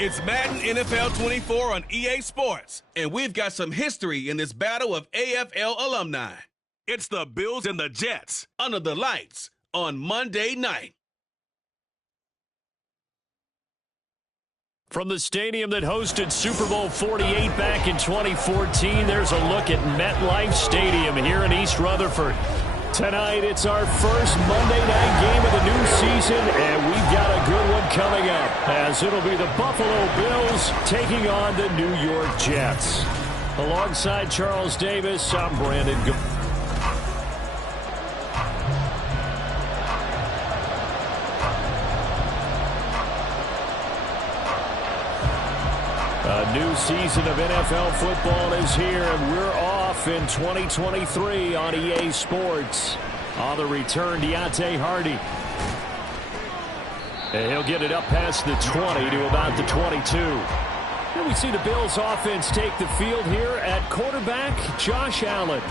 It's Madden NFL 24 on EA Sports, and we've got some history in this battle of AFL alumni. It's the Bills and the Jets under the lights on Monday night. From the stadium that hosted Super Bowl 48 back in 2014, there's a look at MetLife Stadium here in East Rutherford. Tonight, it's our first Monday night game of the new season, and we've got a good one coming up, as it'll be the Buffalo Bills taking on the New York Jets. Alongside Charles Davis, I'm Brandon Go. A new season of NFL football is here, and we're off in 2023 on EA Sports. On the return, Deontay Hardy. And he'll get it up past the 20 to about the 22. And we see the Bills offense take the field here at quarterback, Josh Allen.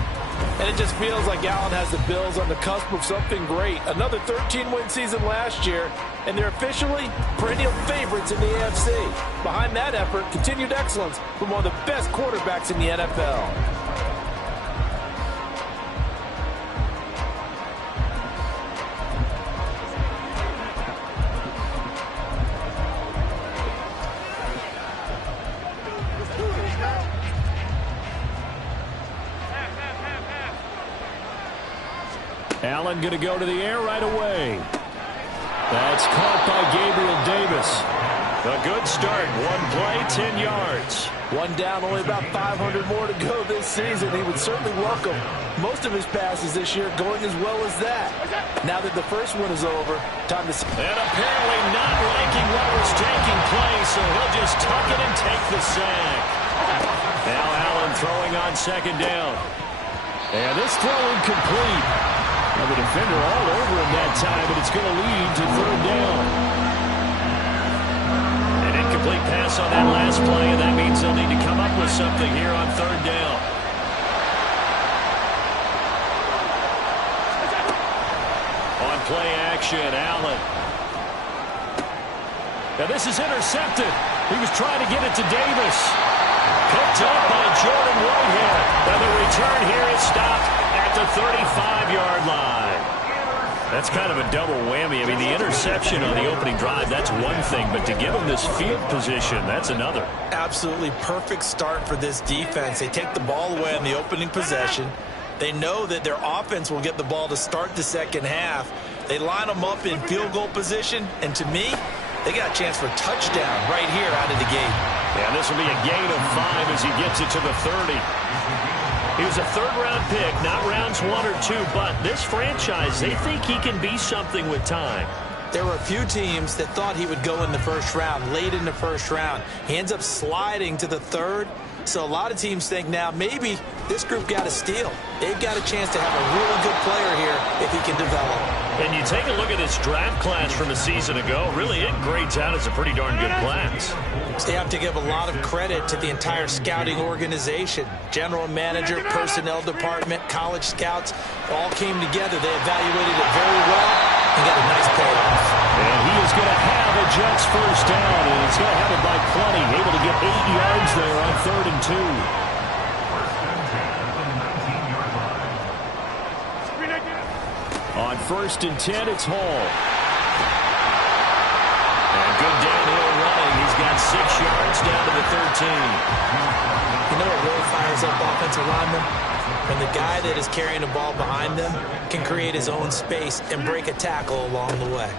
And it just feels like Allen has the Bills on the cusp of something great. Another 13-win season last year, and they're officially perennial favorites in the AFC. Behind that effort, continued excellence from one of the best quarterbacks in the NFL. Allen going to go to the air right away. That's caught by Gabriel Davis. A good start. One play, 10 yards. One down, only about 500 more to go this season. He would certainly welcome most of his passes this year going as well as that. Now that the first one is over, time to... And apparently not liking what was taking place, so he'll just tuck it and take the sack. Now Allen throwing on second down. And this throw incomplete. Well, the defender all over him that time, but it's going to lead to third down. An incomplete pass on that last play, and that means they'll need to come up with something here on third down. On play action, Allen. Now this is intercepted. He was trying to get it to Davis. Picked up by Jordan Whitehead. And the return here is stopped at the 35-yard line. That's kind of a double whammy. I mean, the interception on the opening drive, that's one thing, but to give him this field position, that's another. Absolutely perfect start for this defense. They take the ball away on the opening possession. They know that their offense will get the ball to start the second half. They line them up in field goal position, and to me, they got a chance for a touchdown right here out of the gate. Yeah, this will be a gain of 5 as he gets it to the 30. He was a third-round pick, not rounds 1 or 2, but this franchise, they think he can be something with time. There were a few teams that thought he would go in the first round, late in the first round. He ends up sliding to the third. So a lot of teams think now maybe this group got a steal. They've got a chance to have a really good player here if he can develop. And you take a look at this draft class from a season ago, really it grades out as a pretty darn good class. They have to give a lot of credit to the entire scouting organization. General manager, personnel department, college scouts all came together. They evaluated it very well and got a nice payoff. And he is going to have a Jets first down, and he's going to have it by plenty, able to get 8 yards there on 3rd and 2. On 1st and 10, it's Hall. And good downhill running. He's got 6 yards down to the 13. You know what really fires up offensive linemen? When the guy that is carrying the ball behind them can create his own space and break a tackle along the way.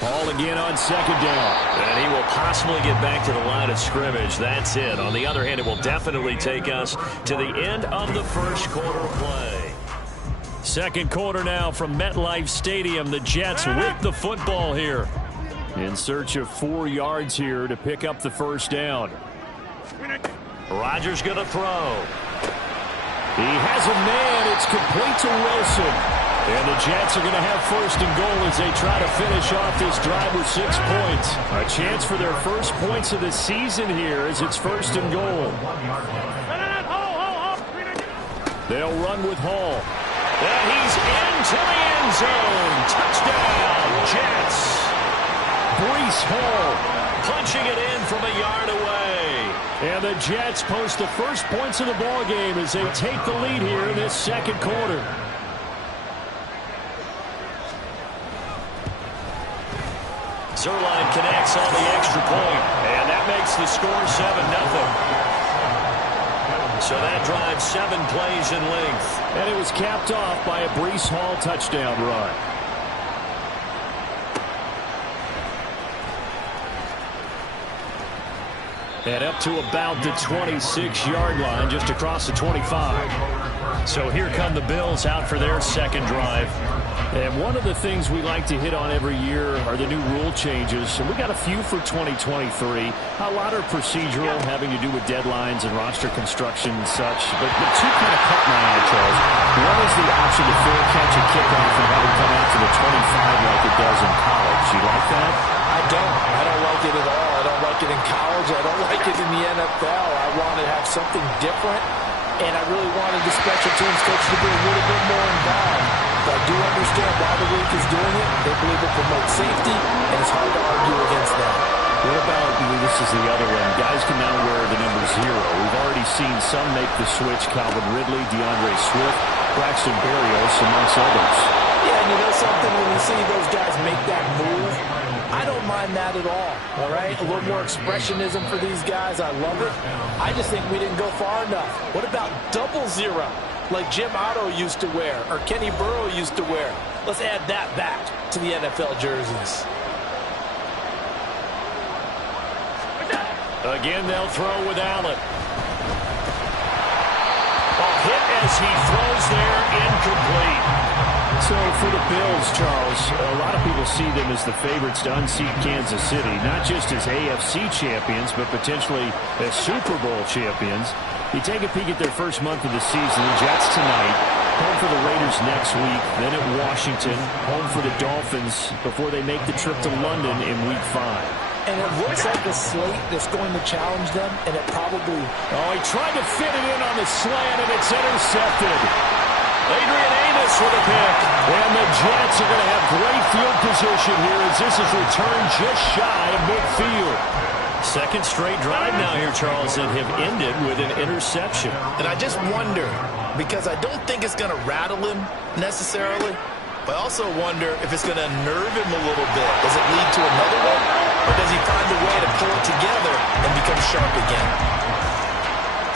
Hall again on 2nd down. And he will possibly get back to the line of scrimmage. That's it. On the other hand, it will definitely take us to the end of the first quarter play. Second quarter now from MetLife Stadium. The Jets with the football here. In search of 4 yards here to pick up the first down. Rodgers going to throw. He has a man. It's complete to Wilson. And the Jets are going to have 1st and goal as they try to finish off this drive with 6 points. A chance for their first points of the season here as it's 1st and goal. They'll run with Hall. And he's into the end zone. Touchdown, Jets. Breece Hall punching it in from a yard away. And the Jets post the first points of the ball game as they take the lead here in this second quarter. Zerline connects on the extra point, and that makes the score 7-0. So that drives 7 plays in length. And it was capped off by a Breece Hall touchdown run. And up to about the 26-yard line, just across the 25. So here come the Bills out for their second drive. And one of the things we like to hit on every year are the new rule changes. And we got a few for 2023. A lot are procedural, having to do with deadlines and roster construction and such. But two kind of caught my eye, Charles. One is the option to fair catch a kickoff and have it come out to the 25 like it does in college. You like that? I don't like it at all. I don't like it in college. I don't like it in the NFL. I want to have something different, and I really wanted the special teams coach to be a little bit more involved. But I do understand why the league is doing it. They believe it promotes safety, and it's hard to argue against that. What about, this is the other one, guys can now wear the number 0. We've already seen some make the switch, Calvin Ridley, DeAndre Swift, Braxton Berrios, amongst others. Yeah, and you know something, when you see those guys make that move, I don't mind that at all right? A little more expressionism for these guys. I love it. I just think we didn't go far enough. What about 00, like Jim Otto used to wear or Kenny Burrow used to wear? Let's add that back to the NFL jerseys. Again, they'll throw with Allen. Hit as he throws there, incomplete. So for the Bills, Charles, a lot of people see them as the favorites to unseat Kansas City, not just as AFC champions, but potentially as Super Bowl champions. You take a peek at their first month of the season, the Jets tonight, home for the Raiders next week, then at Washington, home for the Dolphins before they make the trip to London in Week 5. And it looks like a slate that's going to challenge them, and it probably... Oh, he tried to fit it in on the slant, and it's intercepted. Adrian Amos with a pick. And the Jets are going to have great field position here as this is returned just shy of midfield. Second straight drive now here, Charles, and have ended with an interception. And I just wonder, because I don't think it's going to rattle him necessarily, but I also wonder if it's going to unnerve him a little bit. Does it lead to another one? Or does he find a way to pull it together and become sharp again?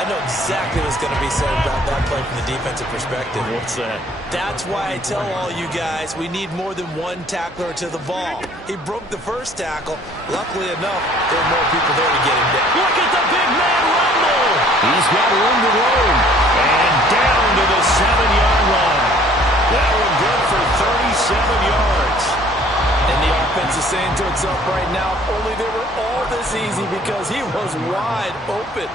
I know exactly what's going to be said about that play from the defensive perspective. What's that? That's why I tell all you guys we need more than one tackler to the ball. He broke the first tackle. Luckily enough, there were more people there to get him down. Look at the big man rumble. He's got room to roam. And down to the 7-yard line. That one good for 37 yards. And the offense is saying to itself right now, if only they were all this easy, because he was wide open.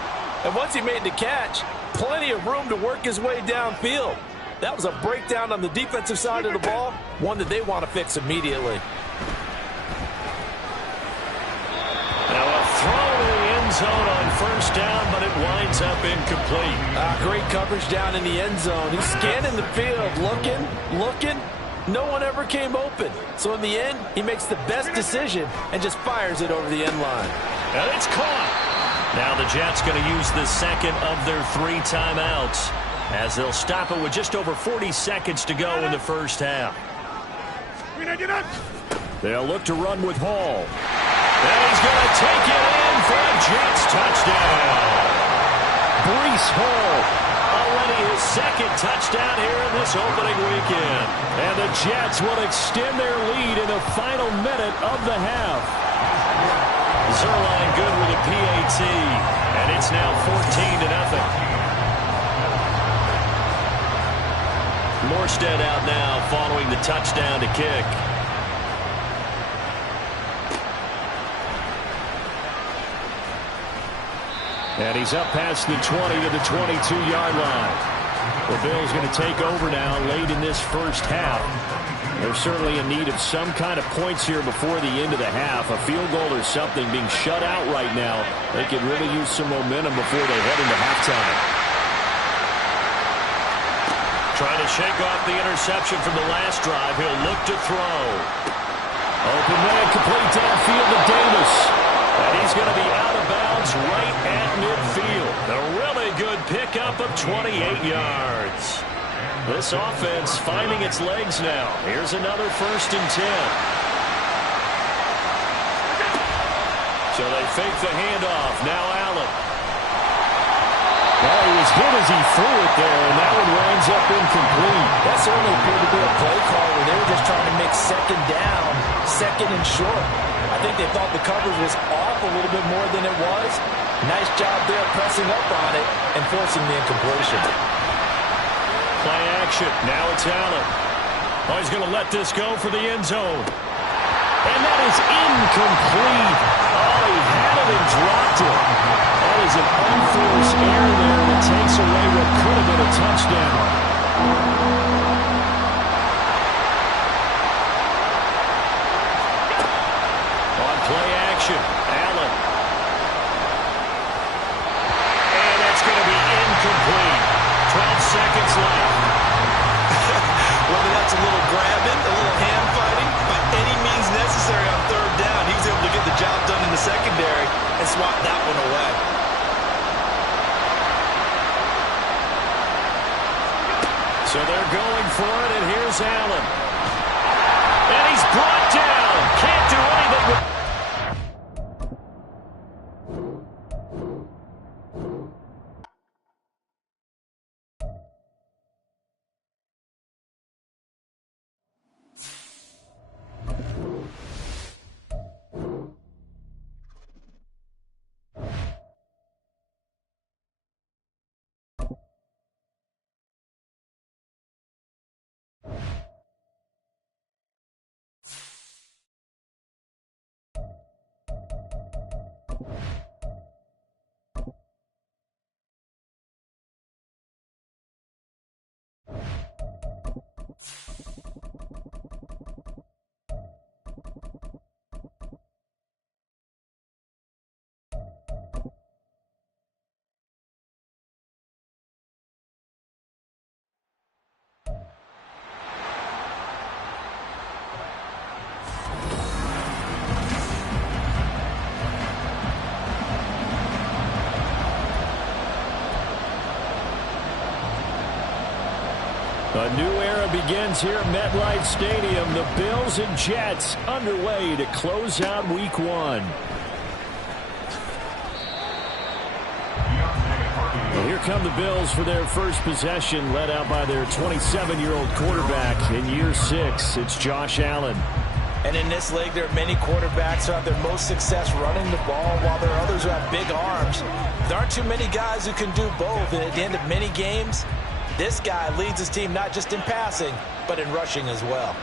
And once he made the catch, plenty of room to work his way downfield. That was a breakdown on the defensive side of the ball, one that they want to fix immediately. Now a throw to the end zone on first down, but it winds up incomplete. Great coverage down in the end zone. He's scanning the field, looking. No one ever came open. So in the end, he makes the best decision and just fires it over the end line. And it's caught. Now the Jets going to use the second of their 3 timeouts as they'll stop it with just over 40 seconds to go in the first half. They'll look to run with Hall. And he's going to take it in for a Jets touchdown. Breece Hall, already his second touchdown here in this opening weekend. And the Jets will extend their lead in the final minute of the half. Zerline good with a PAT, and it's now 14-0. Morstead out now following the touchdown to kick. And he's up past the 20 to the 22-yard line. The Bills going to take over now late in this first half. They're certainly in need of some kind of points here before the end of the half. A field goal or something, being shut out right now. They could really use some momentum before they head into halftime. Trying to shake off the interception from the last drive. He'll look to throw. Open man, complete downfield to Davis. And he's going to be out of bounds right at midfield. A really good pickup of 28 yards. This offense finding its legs now. Here's another 1st and 10. So they fake the handoff. Now Allen. Well, he was hit as he threw it there, and that one winds up incomplete. That certainly appeared to be a play call where they were just trying to make 2nd down, 2nd and short. I think they thought the coverage was off a little bit more than it was. Nice job there pressing up on it and forcing the incompletion. Play action. Now it's Allen. Oh, he's going to let this go for the end zone. And that is incomplete. Oh, he had it and dropped it. That is an unforced error there that takes away what could have been a touchdown. On play action, Allen. And that's going to be incomplete. 12 seconds left. Whether that's a little grabbing, a little hand fighting, by any means necessary on 3rd down, he was able to get the job done in the secondary and swat that one away. So they're going for it, and here's Allen. And he's brought down. Can't do anything with... A new era begins here at MetLife Stadium. The Bills and Jets underway to close out Week 1. Well, here come the Bills for their first possession, led out by their 27-year-old quarterback in year 6. It's Josh Allen. And in this league, there are many quarterbacks who have their most success running the ball, while there are others who have big arms. There aren't too many guys who can do both, and at the end of many games, this guy leads his team not just in passing, but in rushing as well.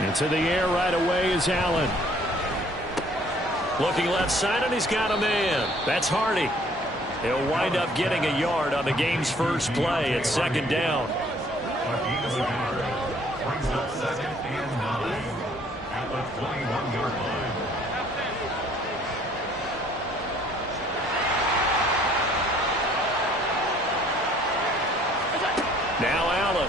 Into the air right away is Allen. Looking left side, and he's got a man. That's Hardy. He'll wind up getting a yard on the game's first play at 2nd down. Brings up 2nd and 9 at the 21-yard line. Now Allen.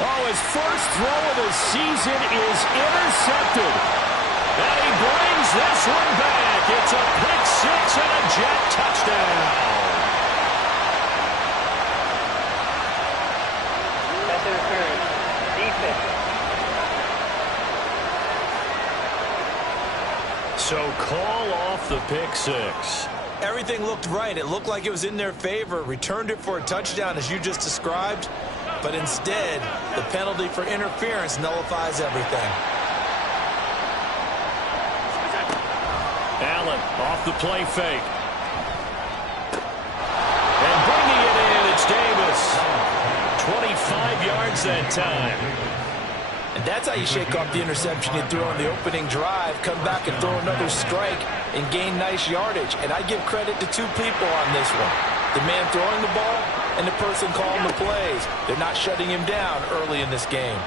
Oh, his first throw of the season is intercepted. And he brings this one back. It's a pick 6 and a Jet touchdown. Pass interference. Defense. So call off the pick 6. Everything looked right. It looked like it was in their favor. Returned it for a touchdown, as you just described. But instead, the penalty for interference nullifies everything. Allen off the play fake. And bringing it in, it's Davis. 25 yards that time. And that's how you shake off the interception you threw on the opening drive, come back and throw another strike and gain nice yardage. And I give credit to two people on this one. The man throwing the ball and the person calling the plays. They're not shutting him down early in this game.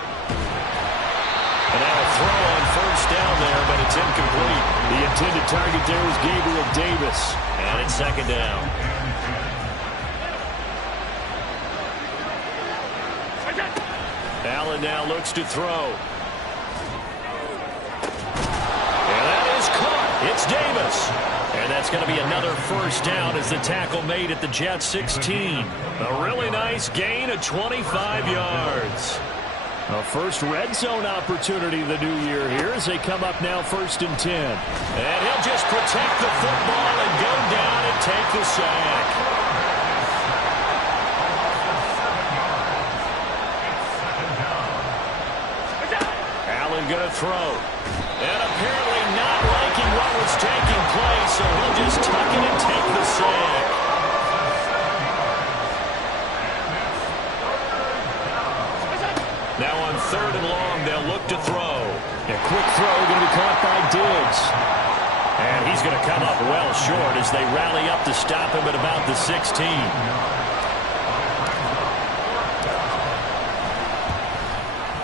And now a throw on first down there, but it's incomplete. The intended target there was Gabriel Davis. And it's 2nd down. Allen now looks to throw. And that is caught. It's Davis. And that's going to be another first down as the tackle made at the Jets 16. A really nice gain of 25 yards. A first red zone opportunity the new year here as they come up now 1st and 10. And he'll just protect the football and go down and take the sack. Allen going to throw. And apparently not liking what was taking place, so he'll just tuck it and take the sack. Now on 3rd and long, they'll look to throw. A quick throw going to be caught by Diggs. And he's going to come up well short as they rally up to stop him at about the 16.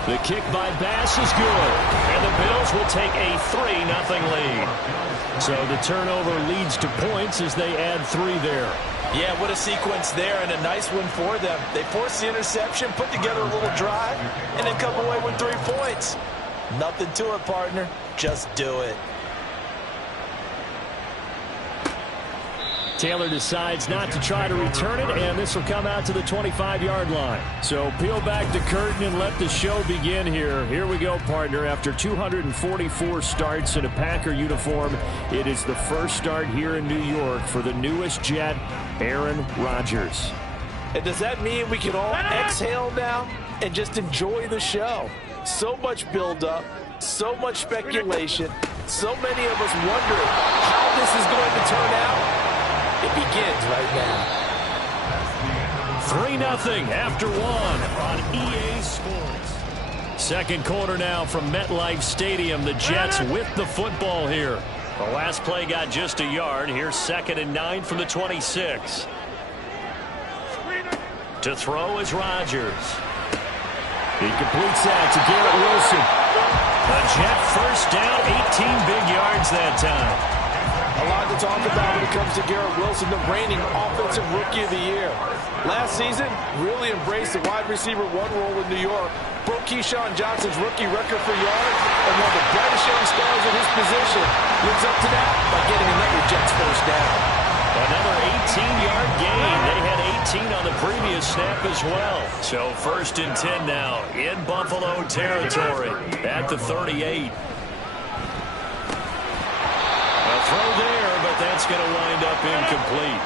The kick by Bass is good. And the Bills will take a 3-0 lead. So the turnover leads to points as they add 3 there. Yeah, what a sequence there, and a nice one for them. They forced the interception, put together a little drive, and then come away with 3 points. Nothing to it, partner. Just do it. Taylor decides not to try to return it, and this will come out to the 25-yard line. So peel back the curtain and let the show begin here. Here we go, partner. After 244 starts in a Packer uniform, it is the first start here in New York for the newest Jet, Aaron Rodgers. And does that mean we can all exhale now and just enjoy the show? So much build-up, so much speculation, so many of us wondering how this is going to turn out. It begins right now. 3-0 after 1 on EA Sports. Second quarter now from MetLife Stadium. The Jets with the football here. The last play got just a yard. Here's 2nd and 9 from the 26. To throw is Rodgers. He completes that to Garrett Wilson. The Jet first down, 18 big yards that time. A lot to talk about when it comes to Garrett Wilson, the reigning Offensive Rookie of the Year. Last season, really embraced the wide receiver 1 role in New York, broke Keyshawn Johnson's rookie record for yards, and one of the brightest young stars in his position. Lives up to that by getting another Jets first down. Another 18-yard gain. They had 18 on the previous snap as well. So 1st and 10 now in Buffalo territory at the 38. Throw there, but that's going to wind up incomplete.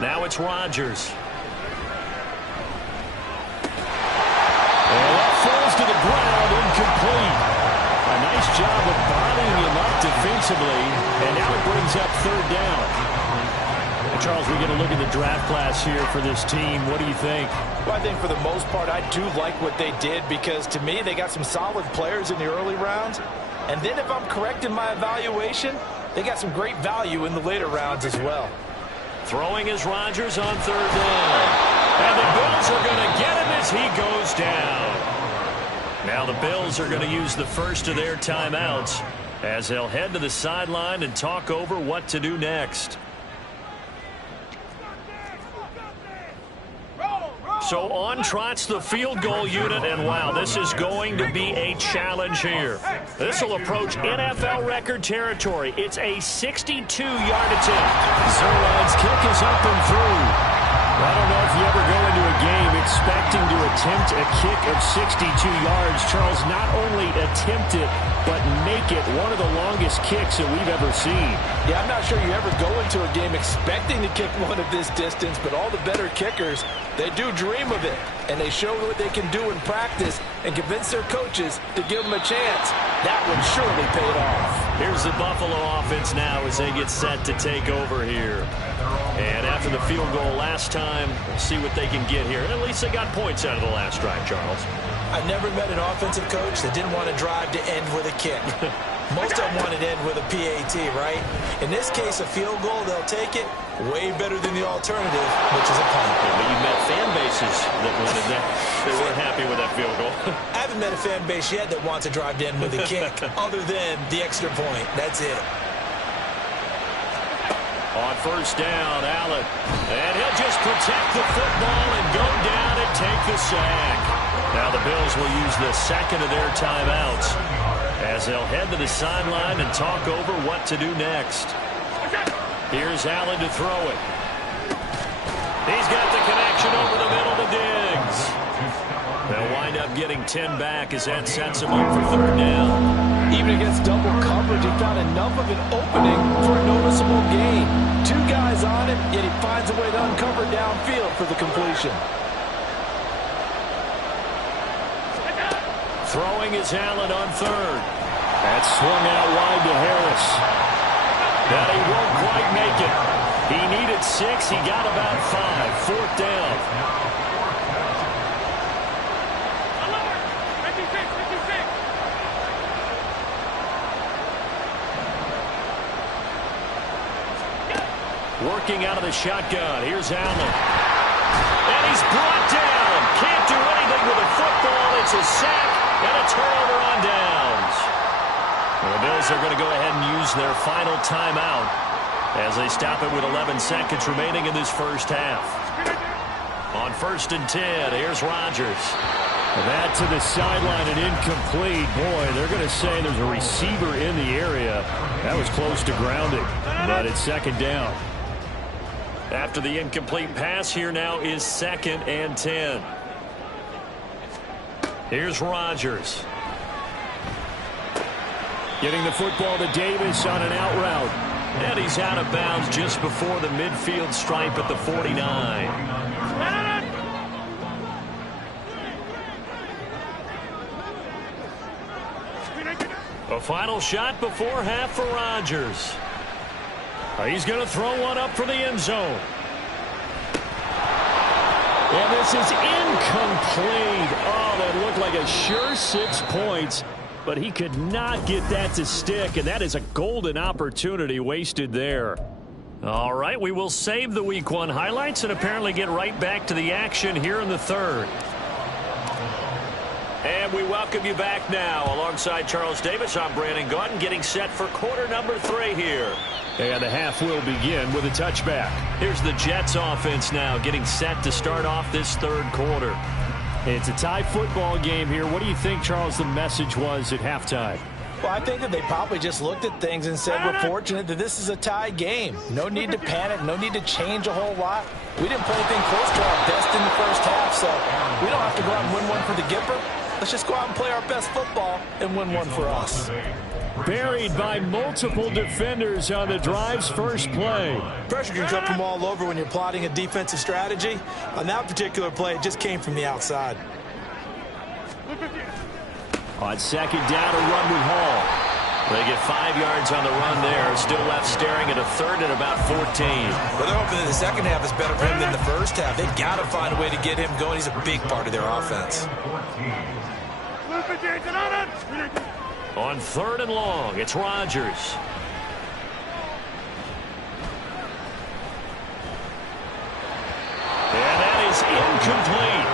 Now it's Rodgers. And that falls to the ground, incomplete. A nice job of bodying him up defensively, and now it brings up 3rd down. Charles, we get a look at the draft class here for this team. What do you think? Well, I think for the most part, I do like what they did because, to me, they got some solid players in the early rounds. And then if I'm correct in my evaluation, they got some great value in the later rounds as well. Throwing is Rodgers on 3rd down. And the Bills are going to get him as he goes down. Now the Bills are going to use the first of their timeouts as they'll head to the sideline and talk over what to do next. So on trots the field goal unit, and wow, this is going to be a challenge here. This will approach NFL record territory. It's a 62-yard attempt. Zerline's kick is up and through. I don't know if you ever go into a game expecting to attempt a kick of 62 yards. Charles, not only attempt it, but make it one of the longest kicks that we've ever seen. Yeah, I'm not sure you ever go into a game expecting to kick one of this distance, but all the better kickers, they do dream of it, and they show what they can do in practice and convince their coaches to give them a chance. That would surely pay it off. Here's the Buffalo offense now as they get set to take over here. And after the field goal last time, we'll see what they can get here. At least they got points out of the last drive, Charles. I've never met an offensive coach that didn't want to drive to end with a kick. Most of them wanted to end with a PAT, right? In this case, a field goal, they'll take it. Way better than the alternative, which is a punt. Yeah, but you met fan bases that wanted that. They weren't happy with that field goal. I haven't met a fan base yet that wants to drive to end with a kick, other than the extra point. That's it. On first down, Allen. And he'll just protect the football and go down and take the sack. Now the Bills will use the second of their timeouts as they'll head to the sideline and talk over what to do next. Here's Allen to throw it. He's got the connection over the middle to Diggs. They'll wind up getting 10 back as that sets him up for third down. Even against double coverage, he found enough of an opening for a noticeable gain. 2 guys on him, yet he finds a way to uncover downfield for the completion. Throwing is Allen on third. That swung out wide to Harris. That he won't quite make it. He needed 6. He got about 5. Fourth down. Working out of the shotgun. Here's Allen. And he's brought down. Can't do anything with the football. It's a sack and a turnover on downs. Well, the Bills are going to go ahead and use their final timeout as they stop it with 11 seconds remaining in this first half. On first and 10, here's Rodgers. That to the sideline and incomplete. Boy, they're going to say there's a receiver in the area. That was close to grounding, but it's second down. After the incomplete pass, here now is second and 10. Here's Rodgers. Getting the football to Davis on an out route. And he's out of bounds just before the midfield stripe at the 49. A final shot before half for Rodgers. He's going to throw one up for the end zone. And this is incomplete. Oh, that looked like a sure 6 points, but he could not get that to stick, and that is a golden opportunity wasted there. All right, we will save the Week 1 highlights and apparently get right back to the action here in the third. And we welcome you back now. Alongside Charles Davis, I'm Brandon Gaudin, getting set for quarter number 3 here. And the half will begin with a touchback. Here's the Jets offense now getting set to start off this third quarter. It's a tie football game here. What do you think, Charles, the message was at halftime? Well, I think that they probably just looked at things and said, we're fortunate that this is a tie game. No need to panic. No need to change a whole lot. We didn't play anything close to our best in the first half, so we don't have to go out and win one for the Gipper. Let's just go out and play our best football and win one for us. Buried by multiple defenders on the drive's first play. Pressure can come from all over when you're plotting a defensive strategy. On that particular play, it just came from the outside. On second down, a run with Hall. They get 5 yards on the run there. Still left staring at a third and about 14. Well, they're hoping that the second half is better for him than the first half. They've got to find a way to get him going. He's a big part of their offense. On third and long, it's Rodgers. And that is incomplete.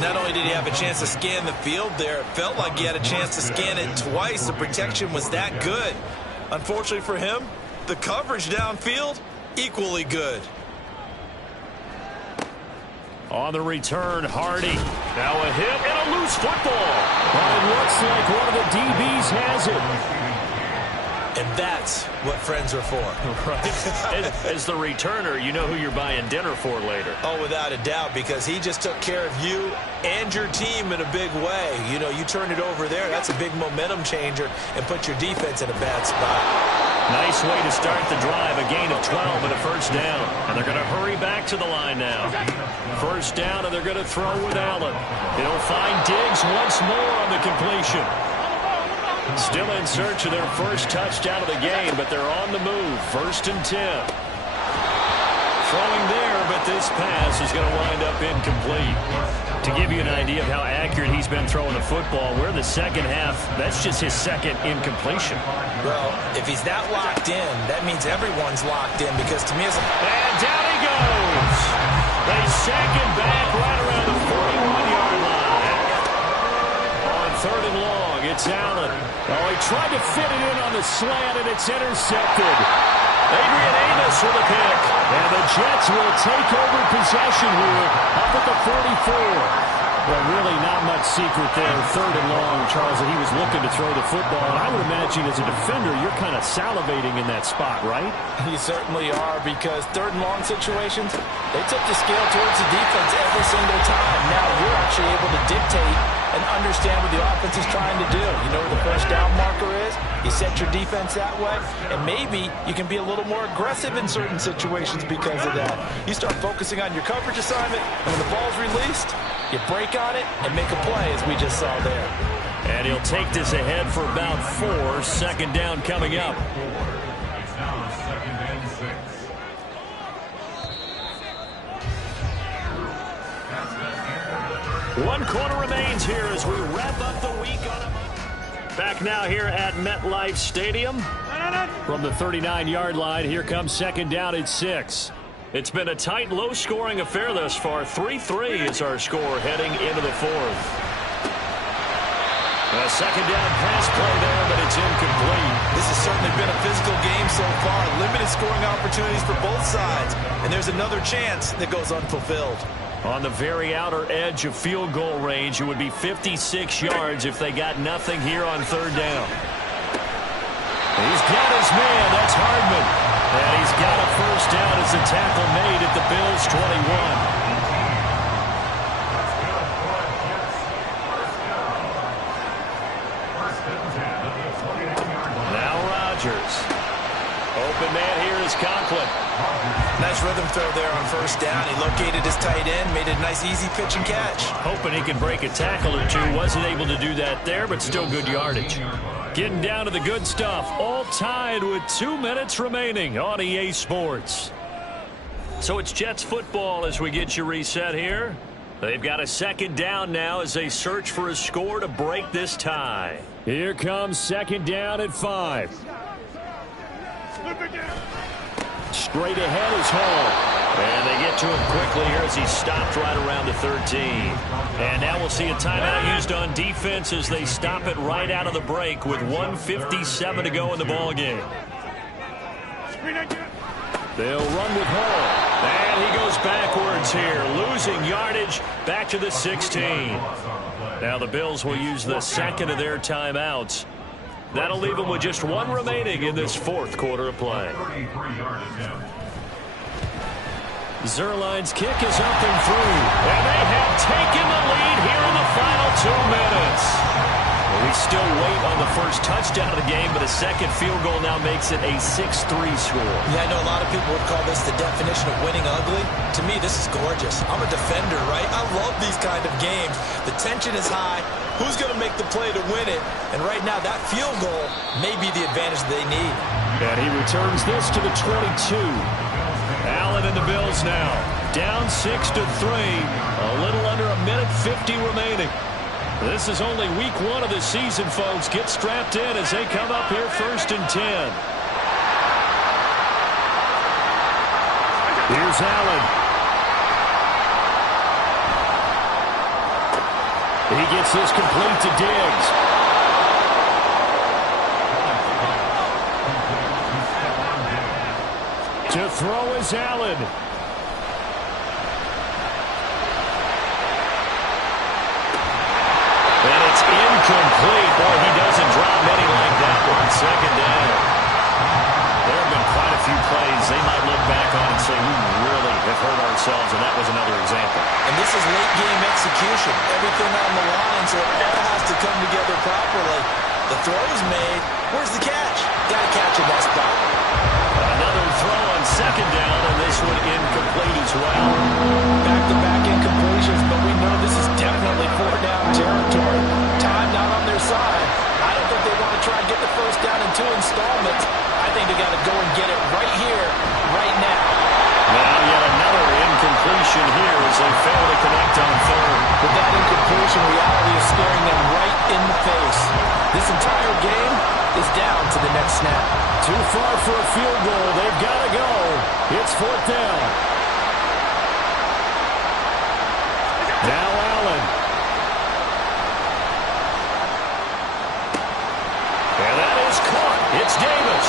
Not only did he have a chance to scan the field there, it felt like he had a chance to scan it twice. The protection was that good. Unfortunately for him, the coverage downfield, equally good. On the return, Hardy. Now a hit and a loose football. But it looks like one of the DBs has it. And that's what friends are for. Right. As the returner, you know who you're buying dinner for later. Oh, without a doubt, because he just took care of you and your team in a big way. You know, you turn it over there, that's a big momentum changer, and put your defense in a bad spot. Nice way to start the drive. A gain of 12 and a first down. And they're going to hurry back to the line now. First down, and they're going to throw with Allen. They'll find Diggs once more on the completion. Still in search of their first touchdown of the game, but they're on the move. First and 10. Throwing there, but this pass is going to wind up incomplete. To give you an idea of how accurate he's been throwing the football, we're in the second half. That's just his second incompletion. Well, if he's that locked in, that means everyone's locked in, because to me, and down he goes. They sack him back right around the 41-yard line. On third and long, it's Allen. Oh, he tried to fit it in on the slant, and it's intercepted. Adrian Amos with a pick. And the Jets will take over possession here up at the 44. Well, really not much secret there. 3rd and long, Charles, that he was looking to throw the football. And I would imagine as a defender, you're kind of salivating in that spot, right? You certainly are, because 3rd and long situations, they tip the scale towards the defense every single time. Now you're actually able to dictate and understand what the offense is trying to do. You know where the first down marker is. You set your defense that way, and maybe you can be a little more aggressive in certain situations because of that. You start focusing on your coverage assignment, and when the ball's released, you break on it and make a play, as we just saw there. And he'll take this ahead for about 4. 2nd down coming up. It's now 2nd and 6. One quarter remains here as we wrap up the week on a Monday. Back now here at MetLife Stadium. From the 39-yard line, here comes 2nd down at 6. It's been a tight, low-scoring affair thus far. 3-3 is our score heading into the 4th. A 2nd down pass play there, but it's incomplete. This has certainly been a physical game so far. Limited scoring opportunities for both sides. And there's another chance that goes unfulfilled. On the very outer edge of field goal range, it would be 56 yards if they got nothing here on 3rd down. He's got his man. That's Hardman. And he's got a first down as a tackle made at the Bills' 21. Open man here is Conklin. Nice rhythm throw there on 1st down. He located his tight end, made a nice easy pitch and catch. Hoping he can break a tackle or two. Wasn't able to do that there, but still good yardage. Getting down to the good stuff. All tied with 2 minutes remaining on EA Sports. So it's Jets football as we get you reset here. They've got a 2nd down now as they search for a score to break this tie. Here comes 2nd down at 5. Straight ahead is Hall. And they get to him quickly here as he stopped right around the 13. And now we'll see a timeout used on defense as they stop it right out of the break with 1:57 to go in the ballgame. They'll run with Hall. And he goes backwards here, losing yardage back to the 16. Now the Bills will use the 2nd of their timeouts. That'll leave them with just 1 remaining in this 4th quarter of play. Zerline's kick is up and through. And they have taken the lead here in the final 2 minutes. Well, we still wait on the first touchdown of the game, but a 2nd field goal now makes it a 6-3 score. Yeah, I know a lot of people would call this the definition of winning ugly. To me, this is gorgeous. I'm a defender, right? I love these kind of games. The tension is high. Who's going to make the play to win it? And right now, that field goal may be the advantage they need. And he returns this to the 22. Allen and the Bills now. Down 6-3. A little under 1:50 remaining. This is only week 1 of the season, folks. Get strapped in as they come up here 1st and 10. Here's Allen. He gets this complete to Diggs. To throw is Allen. And it's incomplete. Boy, he doesn't drop many like that one. 2nd down. There have been quite a few plays they might look back on and say, we really have hurt ourselves, and that was another example. And this is late-game execution. Everything on the line, so it all has to come together properly. The throw is made. Where's the catch? Got to catch in that spot. Another throw on 2nd down, and this one incomplete as well. Back-to-back incompletions, but we know this is definitely 4th-down territory. Time not on their side. I don't think they want to try and get the first down in 2 installments. I think they got to go and get it right here, right now. Now yet another incompletion here as they fail to connect on 3rd. With that incompletion, reality is staring them right in the face. This entire game is down to the next snap. Too far for a field goal. They've got to go. It's 4th down. Now Allen. It's Davis.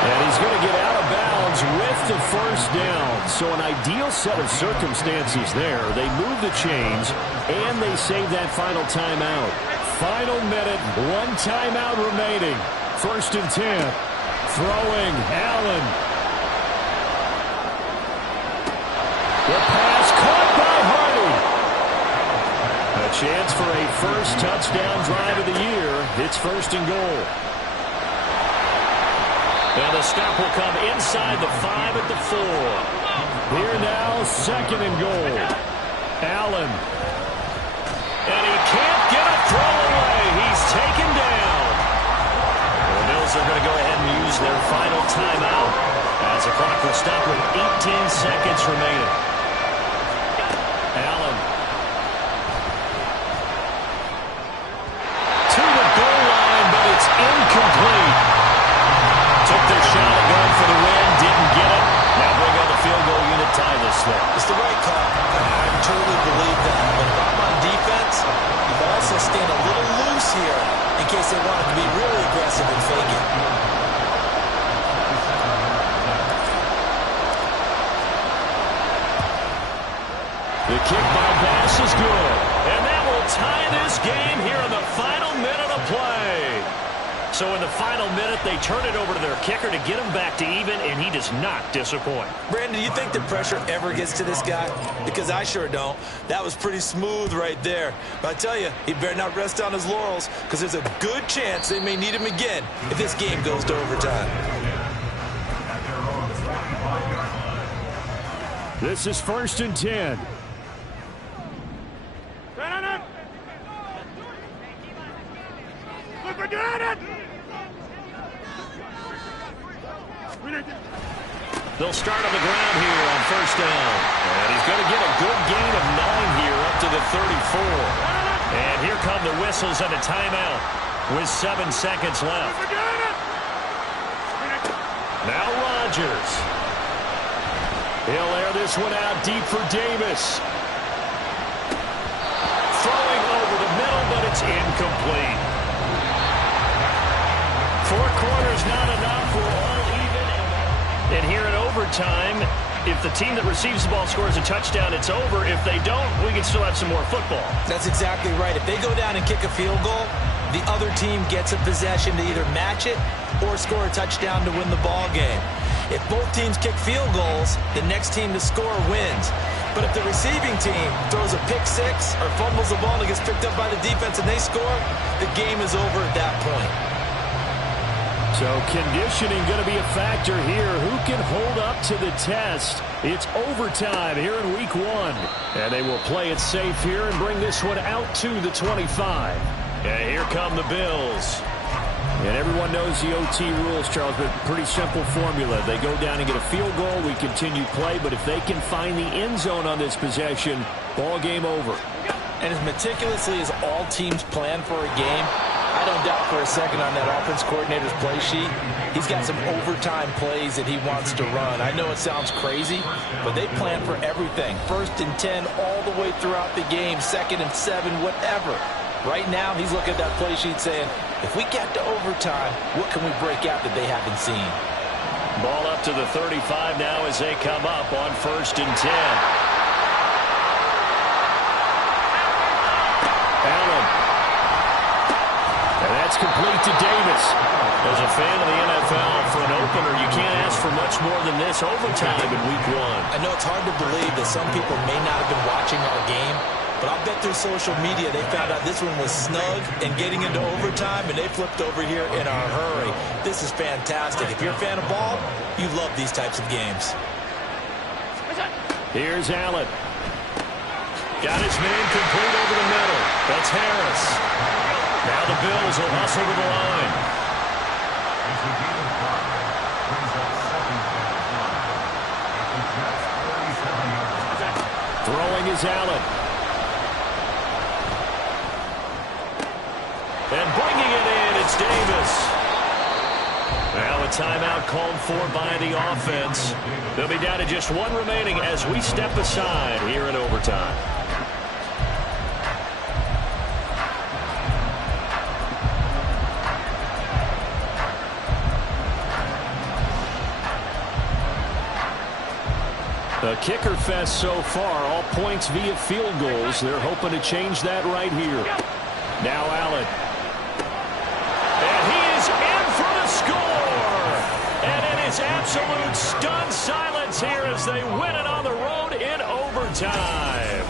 And he's going to get out of bounds with the first down. So an ideal set of circumstances there. They move the chains, and they save that final timeout. Final minute, one timeout remaining. 1st and 10. Throwing, Allen. The pass caught by Hardy. A chance for a first touchdown drive of the year. It's 1st and goal. And the stop will come inside the 5 at the 4. Here now, 2nd and goal. Allen. And he can't get a throw away. He's taken down. The Bills are going to go ahead and use their final timeout as the clock will stop with 18 seconds remaining. Allen. To the goal line, but it's incomplete. Took their shot at going for the win, didn't get it. Now bring on the field goal unit, tie this thing. It's the right call. I totally believe that. But if I'm on defense, you can also stand a little loose here in case they want to be really aggressive and fake it. The kick by Bass is good. And that will tie this game here in the final minute of play. So in the final minute, they turn it over to their kicker to get him back to even, and he does not disappoint. Brandon, do you think the pressure ever gets to this guy? Because I sure don't. That was pretty smooth right there. But I tell you, he better not rest on his laurels, because there's a good chance they may need him again if this game goes to overtime. This is 1st and 10. They'll start on the ground here on 1st down. And he's going to get a good gain of 9 here up to the 34. And here come the whistles and a timeout with 7 seconds left. Now Rodgers. He'll air this one out deep for Davis. Throwing over the middle, but it's incomplete. 4 quarters not enough. We're all even. And here in overtime, if the team that receives the ball scores a touchdown, it's over. If they don't, we can still have some more football. That's exactly right. If they go down and kick a field goal, the other team gets a possession to either match it or score a touchdown to win the ball game. If both teams kick field goals, the next team to score wins. But if the receiving team throws a pick six or fumbles the ball and it gets picked up by the defense and they score, the game is over at that point. So conditioning going to be a factor here. Who can hold up to the test? It's overtime here in week 1. And they will play it safe here and bring this one out to the 25. And here come the Bills. And everyone knows the OT rules, Charles, but pretty simple formula. They go down and get a field goal, we continue play, but if they can find the end zone on this possession, ball game over. And as meticulously as all teams plan for a game, I don't doubt for a second on that offense coordinator's play sheet, he's got some overtime plays that he wants to run. I know it sounds crazy, but they plan for everything. 1st and 10 all the way throughout the game, 2nd and 7, whatever. Right now, he's looking at that play sheet saying, if we get to overtime, what can we break out that they haven't seen? Ball up to the 35 now as they come up on 1st and 10. Allen. And that's complete to Davis. As a fan of the NFL, for an opener, you can't ask for much more than this overtime in week 1. I know it's hard to believe that some people may not have been watching our game, but I'll bet through social media they found out this one was snug and getting into overtime, and they flipped over here in a hurry. This is fantastic. If you're a fan of ball, you love these types of games. Here's Allen. Got his man complete over the middle. That's Harris. Now the Bills will hustle to the line. Throwing is Allen. And bringing it in, it's Davis. Now a timeout called for by the offense. They'll be down to just 1 remaining as we step aside here in overtime. The kicker fest so far, all points via field goals. They're hoping to change that right here. Now Allen. And he is in for the score. And it is absolute stunned silence here as they win it on the road in overtime.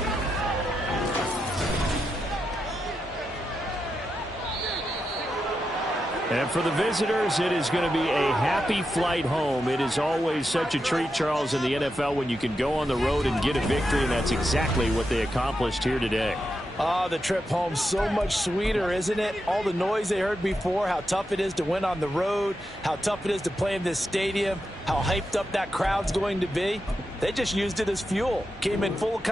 And for the visitors, it is going to be a happy flight home. It is always such a treat, Charles, in the NFL when you can go on the road and get a victory, and that's exactly what they accomplished here today. The trip home so much sweeter, isn't it? All the noise they heard before, how tough it is to win on the road, how tough it is to play in this stadium, how hyped up that crowd's going to be. They just used it as fuel. Came in full